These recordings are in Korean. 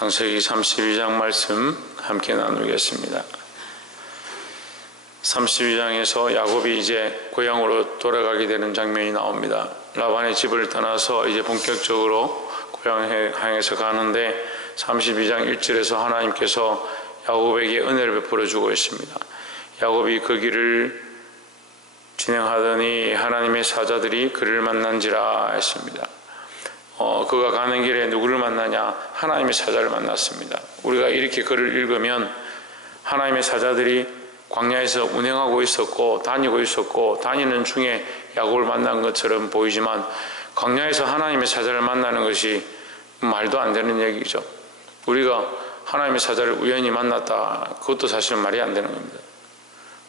창세기 32장 말씀 함께 나누겠습니다. 32장에서 야곱이 이제 고향으로 돌아가게 되는 장면이 나옵니다. 라반의 집을 떠나서 이제 본격적으로 고향에 향해서 가는데 32장 1절에서 하나님께서 야곱에게 은혜를 베풀어 주고 있습니다. 야곱이 그 길을 진행하더니 하나님의 사자들이 그를 만난지라 했습니다. 그가 가는 길에 누구를 만나냐? 하나님의 사자를 만났습니다. 우리가 이렇게 글을 읽으면 하나님의 사자들이 광야에서 운행하고 있었고 다니고 있었고 다니는 중에 야곱을 만난 것처럼 보이지만 광야에서 하나님의 사자를 만나는 것이 말도 안 되는 얘기죠. 우리가 하나님의 사자를 우연히 만났다, 그것도 사실 말이 안 되는 겁니다.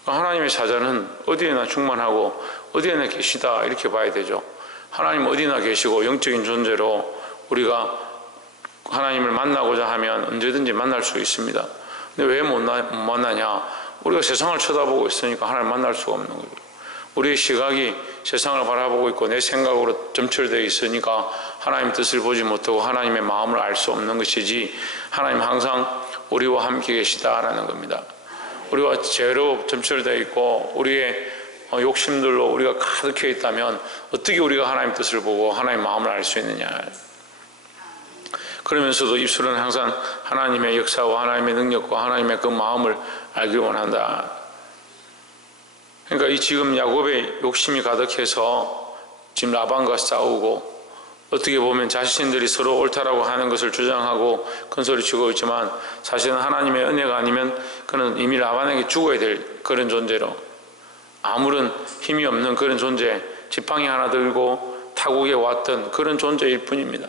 하나님의 사자는 어디에나 충만하고 어디에나 계시다, 이렇게 봐야 되죠. 하나님 어디나 계시고 영적인 존재로 우리가 하나님을 만나고자 하면 언제든지 만날 수 있습니다. 근데 왜 못 만나냐? 우리가 세상을 쳐다보고 있으니까 하나님 만날 수가 없는 거죠. 우리의 시각이 세상을 바라보고 있고 내 생각으로 점철되어 있으니까 하나님 뜻을 보지 못하고 하나님의 마음을 알 수 없는 것이지, 하나님 항상 우리와 함께 계시다라는 겁니다. 우리와 죄로 점철되어 있고 우리의 욕심들로 우리가 가득해 있다면 어떻게 우리가 하나님 뜻을 보고 하나님 마음을 알 수 있느냐. 그러면서도 입술은 항상 하나님의 역사와 하나님의 능력과 하나님의 그 마음을 알길 원한다. 그러니까 이 지금 야곱의 욕심이 가득해서 지금 라반과 싸우고 어떻게 보면 자신들이 서로 옳다라고 하는 것을 주장하고 큰소리치고 있지만 사실은 하나님의 은혜가 아니면 그는 이미 라반에게 죽어야 될 그런 존재로, 아무런 힘이 없는 그런 존재, 지팡이 하나 들고 타국에 왔던 그런 존재일 뿐입니다.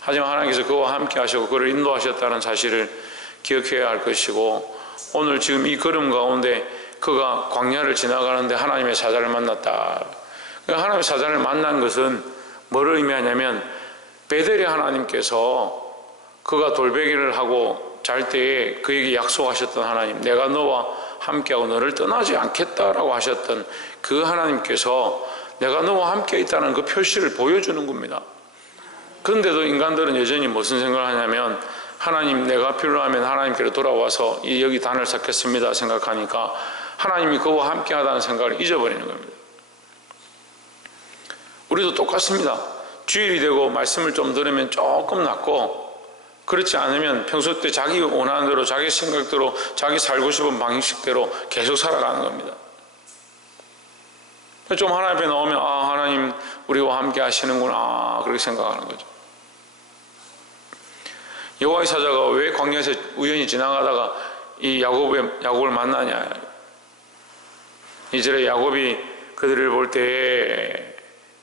하지만 하나님께서 그와 함께 하시고 그를 인도하셨다는 사실을 기억해야 할 것이고, 오늘 지금 이 걸음 가운데 그가 광야를 지나가는데 하나님의 사자를 만났다. 하나님의 사자를 만난 것은 뭐를 의미하냐면, 베델의 하나님께서 그가 돌베개를 하고 잘 때에 그에게 약속하셨던 하나님, 내가 너와 함께하고 너를 떠나지 않겠다라고 하셨던 그 하나님께서 내가 너와 함께 있다는 그 표시를 보여주는 겁니다. 그런데도 인간들은 여전히 무슨 생각을 하냐면, 하나님 내가 필요하면 하나님께로 돌아와서 여기 단을 쌓겠습니다 생각하니까 하나님이 그와 함께 하다는 생각을 잊어버리는 겁니다. 우리도 똑같습니다. 주일이 되고 말씀을 좀 들으면 조금 낫고, 그렇지 않으면 평소 때 자기 원하는 대로 자기 생각대로 자기 살고 싶은 방식대로 계속 살아가는 겁니다. 좀 하나님 앞에 나오면 하나님 우리와 함께 하시는구나, 그렇게 생각하는 거죠. 여호와의 사자가 왜 광야에서 우연히 지나가다가 이 야곱을 만나냐? 이절에 야곱이 그들을 볼 때에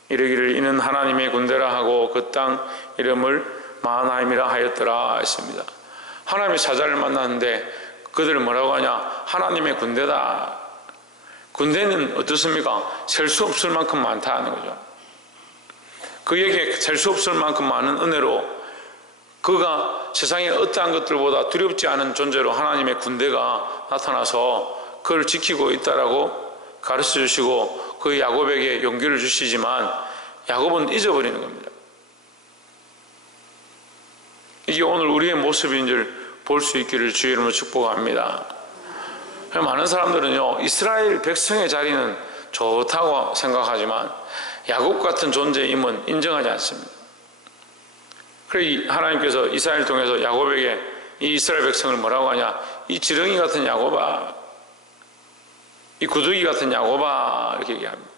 이르기를 이는 하나님의 군대라 하고 그 땅 이름을 마하나임이라 하였더라 했습니다. 하나님의 사자를 만났는데 그들을 뭐라고 하냐? 하나님의 군대다. 군대는 어떻습니까? 셀 수 없을 만큼 많다는 거죠. 그에게 셀 수 없을 만큼 많은 은혜로 그가 세상의 어떠한 것들보다 두렵지 않은 존재로 하나님의 군대가 나타나서 그를 지키고 있다라고 가르쳐 주시고 그 야곱에게 용기를 주시지만 야곱은 잊어버리는 겁니다. 이게 오늘 우리의 모습인 줄 볼 수 있기를 주의 이름으로 축복합니다. 많은 사람들은요, 이스라엘 백성의 자리는 좋다고 생각하지만 야곱 같은 존재임은 인정하지 않습니다. 그래서 하나님께서 이스라엘을 통해서 야곱에게 이 이스라엘 백성을 뭐라고 하냐? 이 지렁이 같은 야곱아, 이 구더기 같은 야곱아, 이렇게 얘기합니다.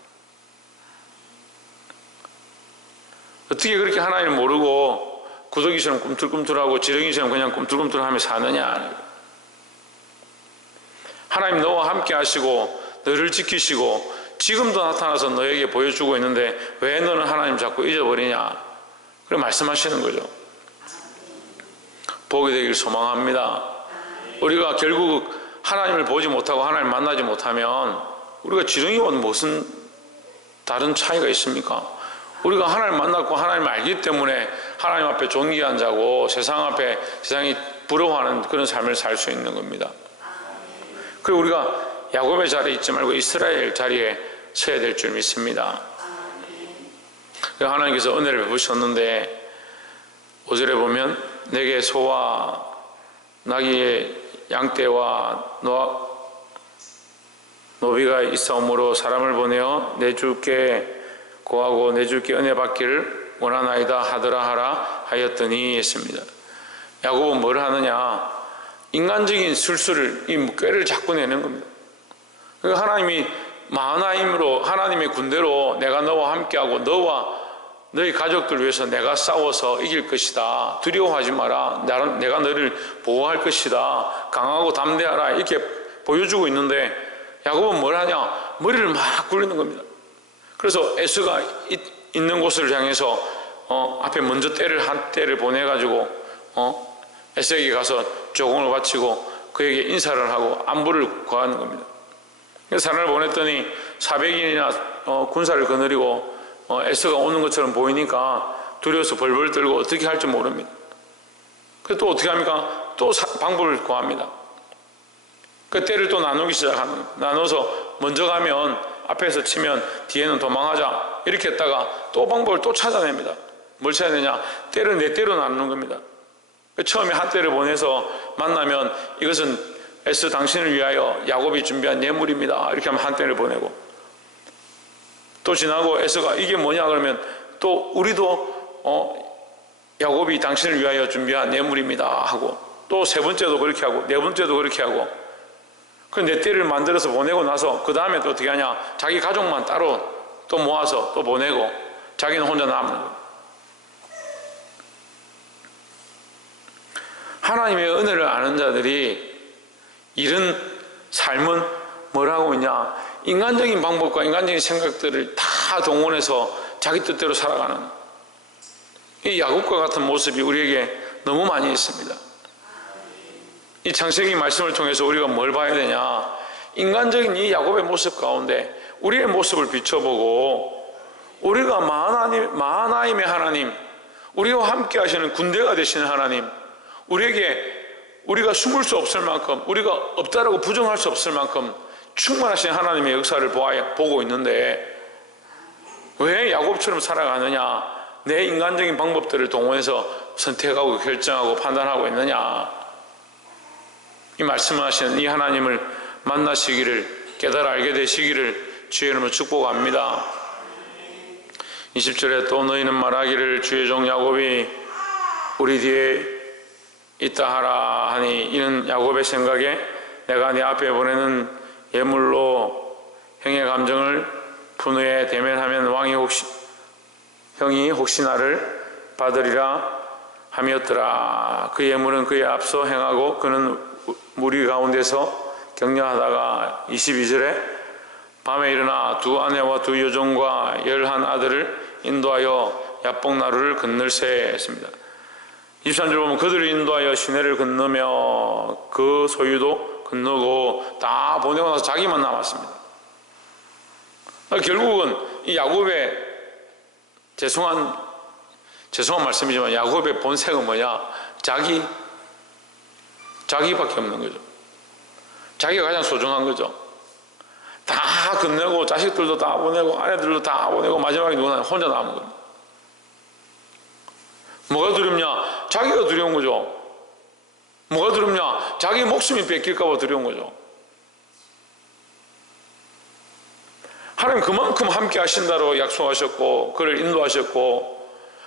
어떻게 그렇게 하나님을 모르고 구더기처럼 꿈틀꿈틀하고 지렁이처럼 그냥 꿈틀꿈틀하며 사느냐? 하나님 너와 함께 하시고 너를 지키시고 지금도 나타나서 너에게 보여주고 있는데 왜 너는 하나님 자꾸 잊어버리냐? 그렇게 말씀하시는 거죠. 보게 되길 소망합니다. 우리가 결국 하나님을 보지 못하고 하나님을 만나지 못하면 우리가 지렁이와 무슨 다른 차이가 있습니까? 우리가 하나님을 만났고 하나님을 알기 때문에 하나님 앞에 존귀한 자고 세상 앞에 세상이 부러워하는 그런 삶을 살 수 있는 겁니다. 그리고 우리가 야곱의 자리에 있지 말고 이스라엘 자리에 서야 될 줄 믿습니다. 하나님께서 은혜를 베푸셨는데 5절에 보면 내게 소와 나귀의 양떼와 노비가 있사오므로 사람을 보내어 내 주께 고하고 내 주께 은혜 받기를 원하나이다 하더라 하라 하였더니 했습니다. 야곱은 뭘 하느냐? 인간적인 술수를, 이 꾀를 자꾸 내는 겁니다. 하나님이 마하나임으로, 하나님의 군대로 내가 너와 함께하고 너와 너희 가족들 위해서 내가 싸워서 이길 것이다. 두려워하지 마라. 내가 너를 보호할 것이다. 강하고 담대하라. 이렇게 보여주고 있는데 야곱은 뭘 하냐? 머리를 막 굴리는 겁니다. 그래서 에서가 있는 곳을 향해서 앞에 먼저 한 떼를 보내가지고 에서에게 가서 조공을 바치고 그에게 인사를 하고 안부를 구하는 겁니다. 그래서 사람을 보냈더니 400인이나 군사를 거느리고 에서가 오는 것처럼 보이니까 두려워서 벌벌 떨고 어떻게 할지 모릅니다. 그래서 또 어떻게 합니까? 또 방법을 구합니다. 그 떼를 또 나누기 시작하는 거예요. 나눠서 먼저 가면 앞에서 치면 뒤에는 도망하자 이렇게 했다가 또 방법을 또 찾아냅니다. 뭘 찾아내냐? 떼를 네 떼로 나누는 겁니다. 처음에 한 떼를 보내서 만나면 이것은 에서 당신을 위하여 야곱이 준비한 예물입니다. 이렇게 하면 한 떼를 보내고 또 지나고 에서가 이게 뭐냐 그러면 또 우리도 야곱이 당신을 위하여 준비한 예물입니다 하고 또 세 번째도 그렇게 하고 네 번째도 그렇게 하고 그 네 떼를 만들어서 보내고 나서 그 다음에 또 어떻게 하냐? 자기 가족만 따로 또 모아서 또 보내고 자기는 혼자 남는 거예요. 하나님의 은혜를 아는 자들이 이런 삶은 뭘 하고 있냐? 인간적인 방법과 인간적인 생각들을 다 동원해서 자기 뜻대로 살아가는 이 야곱과 같은 모습이 우리에게 너무 많이 있습니다. 이 창세기 말씀을 통해서 우리가 뭘 봐야 되냐? 인간적인 이 야곱의 모습 가운데 우리의 모습을 비춰보고 우리가 마하나임의 하나님, 우리와 함께 하시는 군대가 되시는 하나님, 우리가 숨을 수 없을 만큼, 우리가 없다라고 부정할 수 없을 만큼 충만하신 하나님의 역사를 보고 있는데 왜 야곱처럼 살아가느냐? 내 인간적인 방법들을 동원해서 선택하고 결정하고 판단하고 있느냐? 이 말씀하시는 이 하나님을 만나시기를, 깨달아 알게 되시기를 주의 이름으로 축복합니다. 20절에 또 너희는 말하기를 주의 종 야곱이 우리 뒤에 있다 하라 하니 이는 야곱의 생각에 내가 네 앞에 보내는 예물로 형의 감정을 분후에 대면하면 형이 혹시 나를 받으리라 함이었더라. 그 예물은 그의 앞서 행하고 그는 무리 가운데서 격려하다가 22절에 밤에 일어나 두 아내와 두 여종과 11 아들을 인도하여 야복나루를 건널세 했습니다. 23절 보면 그들을 인도하여 시내를 건너며 그 소유도 건너고 다 보내고 나서 자기만 남았습니다. 결국은 이 야곱의 죄송한 말씀이지만 야곱의 본색은 뭐냐? 자기밖에 없는 거죠. 자기가 가장 소중한 거죠. 다 건네고 자식들도 다 보내고 아내들도 다 보내고 마지막에 누구나 혼자 남은 겁니다. 뭐가 두렵냐? 자기가 두려운 거죠. 뭐가 두렵냐? 자기 목숨이 뺏길까 봐 두려운 거죠. 하나님 그만큼 함께 하신다고 약속하셨고 그를 인도하셨고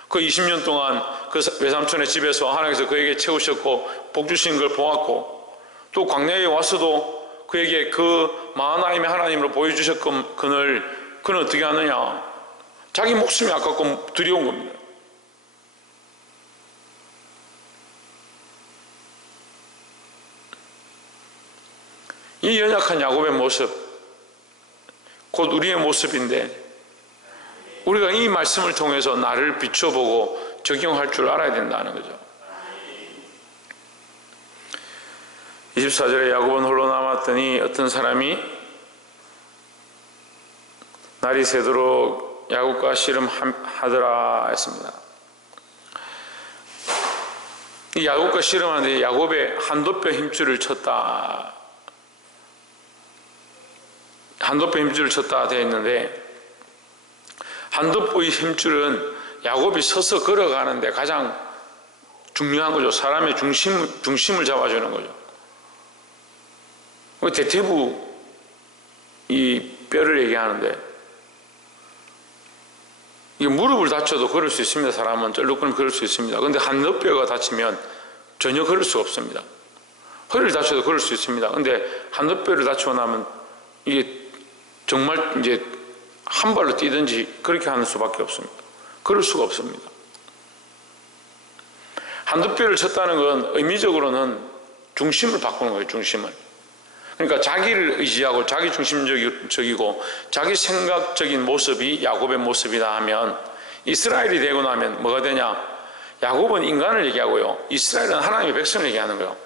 그 20년 동안 그 외삼촌의 집에서 하나님께서 그에게 채우셨고 복 주신 걸 보았고 또 광야에 와서도 그에게 그 마하나임의 하나님으로 보여주셨건 그는 어떻게 하느냐? 자기 목숨이 아깝고 두려운 겁니다. 이 연약한 야곱의 모습 곧 우리의 모습인데 우리가 이 말씀을 통해서 나를 비춰보고 적용할 줄 알아야 된다는 거죠. 24절에 야곱은 홀로 남았더니 어떤 사람이 날이 새도록 야곱과 씨름하더라 했습니다. 이 야곱과 씨름하는데 야곱의 한도뼈 힘줄을 쳤다. 한도뼈 힘줄을 쳤다 되어 있는데 한도뼈의 힘줄은 야곱이 서서 걸어가는데 가장 중요한 거죠. 사람의 중심을 잡아주는 거죠. 대퇴부 이 뼈를 얘기하는데, 이 무릎을 다쳐도 걸을 수 있습니다. 사람은 쩔룩거리면 걸을 수 있습니다. 그런데 한너뼈가 다치면 전혀 걸을 수가 없습니다. 허리를 다쳐도 걸을 수 있습니다. 그런데 한너뼈를 다치고 나면 이게 정말 이제 한 발로 뛰든지 그렇게 하는 수밖에 없습니다. 걸을 수가 없습니다. 한두뼈를 쳤다는 건 의미적으로는 중심을 바꾸는 거예요. 중심을. 그러니까 자기를 의지하고 자기 중심적이고 자기 생각적인 모습이 야곱의 모습이다 하면, 이스라엘이 되고 나면 뭐가 되냐? 야곱은 인간을 얘기하고요, 이스라엘은 하나님의 백성을 얘기하는 거예요.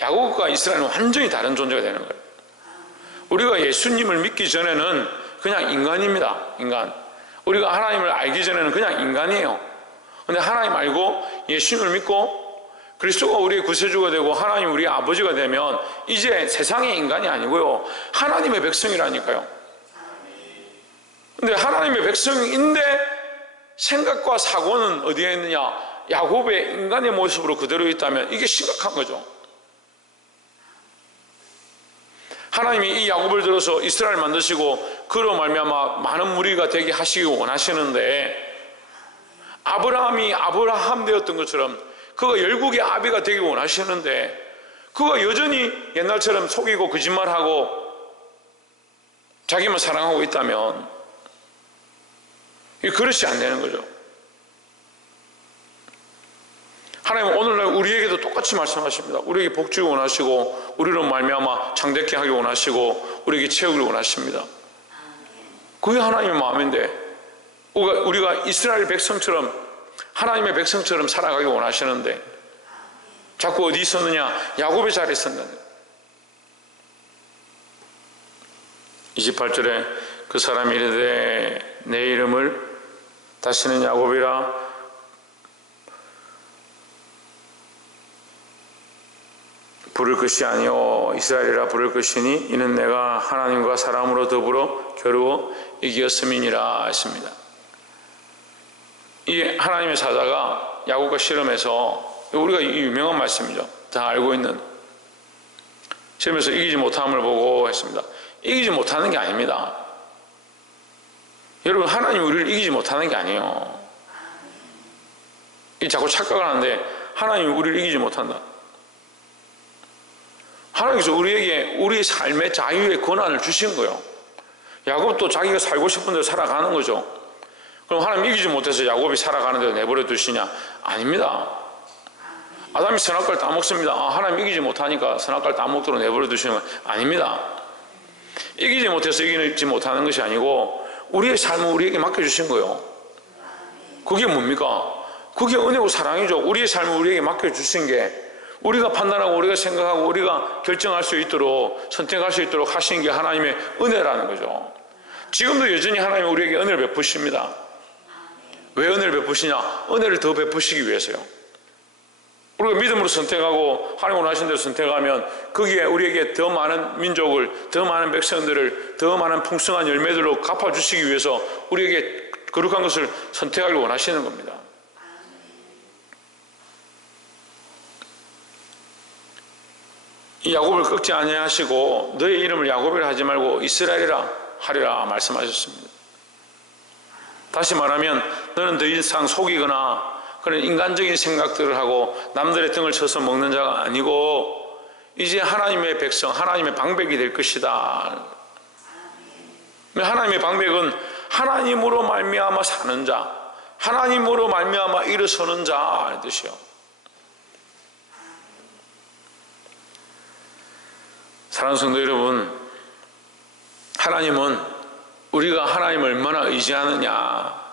야곱과 이스라엘은 완전히 다른 존재가 되는 거예요. 우리가 예수님을 믿기 전에는 그냥 인간입니다. 인간. 우리가 하나님을 알기 전에는 그냥 인간이에요. 그런데 하나님 알고 예수님을 믿고 그리스도가 우리의 구세주가 되고 하나님 우리의 아버지가 되면 이제 세상의 인간이 아니고요, 하나님의 백성이라니까요. 근데 하나님의 백성인데 생각과 사고는 어디에 있느냐? 야곱의 인간의 모습으로 그대로 있다면 이게 심각한 거죠. 하나님이 이 야곱을 들어서 이스라엘 만드시고 그로 말미암아 많은 무리가 되게 하시기 원하시는데, 아브라함이 아브라함 되었던 것처럼 그가 열국의 아비가 되기 원하시는데, 그가 여전히 옛날처럼 속이고 거짓말하고 자기만 사랑하고 있다면 이 그릇이 안 되는 거죠. 하나님은 오늘날 우리에게도 똑같이 말씀하십니다. 우리에게 복 주기 원하시고 우리로 말미암아 창대케 하기 원하시고 우리에게 채우기를 원하십니다. 그게 하나님의 마음인데, 우리가 이스라엘 백성처럼 하나님의 백성처럼 살아가기 원하시는데 자꾸 어디 있었느냐? 야곱의 자리에 있었는데. 28절에 그 사람이 이르되 내 이름을 다시는 야곱이라 부를 것이 아니요 이스라엘이라 부를 것이니 이는 내가 하나님과 사람으로 더불어 겨루어 이기었음이니라 했습니다. 이 하나님의 사자가 야곱과 씨름해서, 우리가 이 유명한 말씀이죠. 다 알고 있는, 씨름해서 이기지 못함을 보고 했습니다. 이기지 못하는 게 아닙니다. 여러분, 하나님이 우리를 이기지 못하는 게 아니에요. 이 자꾸 착각을 하는데 하나님이 우리를 이기지 못한다. 하나님께서 우리에게 우리의 삶의 자유의 권한을 주신 거예요. 야곱도 자기가 살고 싶은 대로 살아가는 거죠. 그럼 하나님 이기지 못해서 야곱이 살아가는 대로 내버려 두시냐? 아닙니다. 아담이 선악과를 따먹습니다. 하나님 이기지 못하니까 선악과를 따먹도록 내버려 두시는 건 아닙니다. 이기지 못해서 이기지 못하는 것이 아니고 우리의 삶은 우리에게 맡겨주신 거예요. 그게 뭡니까? 그게 은혜고 사랑이죠. 우리의 삶을 우리에게 맡겨주신 게, 우리가 판단하고 우리가 생각하고 우리가 결정할 수 있도록, 선택할 수 있도록 하신 게 하나님의 은혜라는 거죠. 지금도 여전히 하나님이 우리에게 은혜를 베푸십니다. 왜 은혜를 베푸시냐? 은혜를 더 베푸시기 위해서요. 우리가 믿음으로 선택하고 하나님 원하신 대로 선택하면 거기에 우리에게 더 많은 민족을, 더 많은 백성들을, 더 많은 풍성한 열매들로 갚아주시기 위해서 우리에게 거룩한 것을 선택하길 원하시는 겁니다. 이 야곱을 꺾지 아니하시고 너의 이름을 야곱이라 하지 말고 이스라엘이라 하리라 말씀하셨습니다. 다시 말하면 너는 더 이상 속이거나 그런 인간적인 생각들을 하고 남들의 등을 쳐서 먹는 자가 아니고 이제 하나님의 백성, 하나님의 방백이 될 것이다. 하나님의 방백은 하나님으로 말미암아 사는 자, 하나님으로 말미암아 일어서는 자 이 뜻이요. 사랑하는 성도 여러분, 하나님은 우리가 하나님을 얼마나 의지하느냐,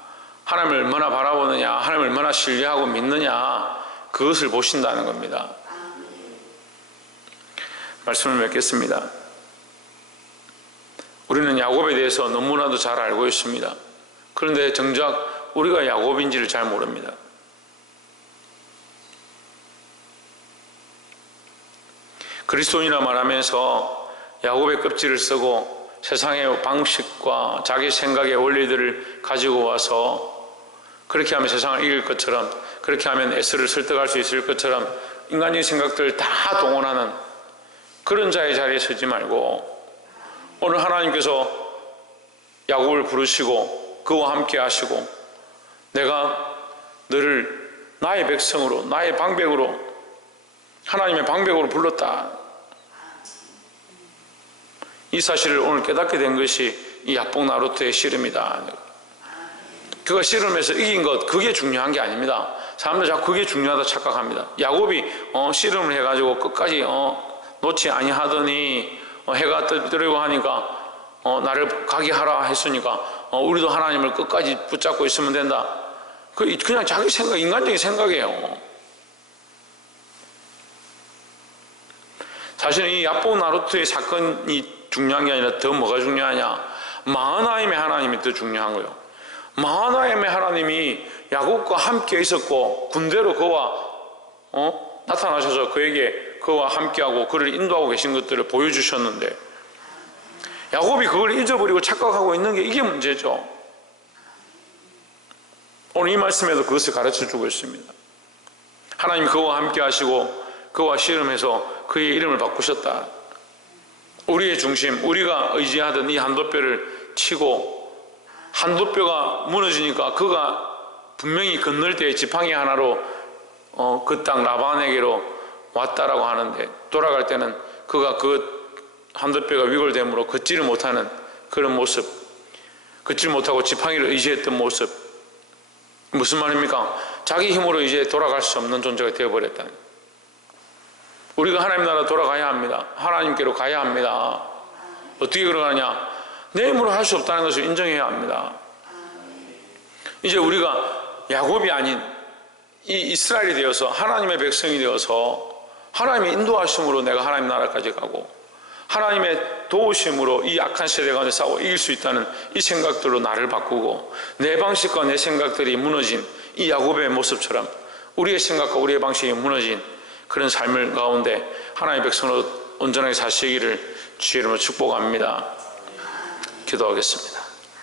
하나님을 얼마나 바라보느냐, 하나님을 얼마나 신뢰하고 믿느냐, 그것을 보신다는 겁니다. 말씀을 맺겠습니다. 우리는 야곱에 대해서 너무나도 잘 알고 있습니다. 그런데 정작 우리가 야곱인지를 잘 모릅니다. 그리스도인이라 말하면서 야곱의 껍질을 쓰고 세상의 방식과 자기 생각의 원리들을 가지고 와서 그렇게 하면 세상을 이길 것처럼 그렇게 하면 에스를 설득할 수 있을 것처럼 인간적인 생각들을 다 동원하는 그런 자의 자리에 서지 말고, 오늘 하나님께서 야곱을 부르시고 그와 함께 하시고 내가 너를 나의 백성으로, 나의 방백으로, 하나님의 방백으로 불렀다. 이 사실을 오늘 깨닫게 된 것이 이 야복 나루트의 씨름이다. 그가 씨름에서 이긴 것, 그게 중요한 게 아닙니다. 사람들 자꾸 그게 중요하다 착각합니다. 야곱이 씨름을 해가지고 끝까지 놓지 아니하더니 해가 뜨려고 하니까 나를 가게 하라 했으니까 우리도 하나님을 끝까지 붙잡고 있으면 된다. 그냥 자기 생각, 인간적인 생각이에요. 사실은 이 야복 나루트의 사건이 중요한 게 아니라 더 뭐가 중요하냐, 마하나임의 하나님이 더 중요한 거예요. 마하나임의 하나님이 야곱과 함께 있었고 군대로 그와 나타나셔서 그와 함께하고 그를 인도하고 계신 것들을 보여주셨는데, 야곱이 그걸 잊어버리고 착각하고 있는 게 이게 문제죠. 오늘 이 말씀에도 그것을 가르쳐주고 있습니다. 하나님이 그와 함께 하시고 그와 씨름해서 그의 이름을 바꾸셨다. 우리의 중심, 우리가 의지하던 이 한도뼈를 치고 한도뼈가 무너지니까 그가 분명히 건널 때 지팡이 하나로 그 땅 라반에게로 왔다라고 하는데, 돌아갈 때는 그가 그 한도뼈가 위골됨으로 걷지를 못하는 그런 모습, 걷지 못하고 지팡이를 의지했던 모습, 무슨 말입니까? 자기 힘으로 이제 돌아갈 수 없는 존재가 되어버렸다. 우리가 하나님 나라 돌아가야 합니다. 하나님께로 가야 합니다. 어떻게 그러느냐? 내 힘으로 할 수 없다는 것을 인정해야 합니다. 이제 우리가 야곱이 아닌 이 이스라엘이 되어서 하나님의 백성이 되어서 하나님의 인도하심으로 내가 하나님 나라까지 가고 하나님의 도우심으로 이 악한 세대 가운데 싸워 이길 수 있다는 이 생각들로 나를 바꾸고, 내 방식과 내 생각들이 무너진 이 야곱의 모습처럼 우리의 생각과 우리의 방식이 무너진 그런 삶을 가운데 하나님의 백성으로 온전하게 사시기를 주의 이름으로 축복합니다. 기도하겠습니다.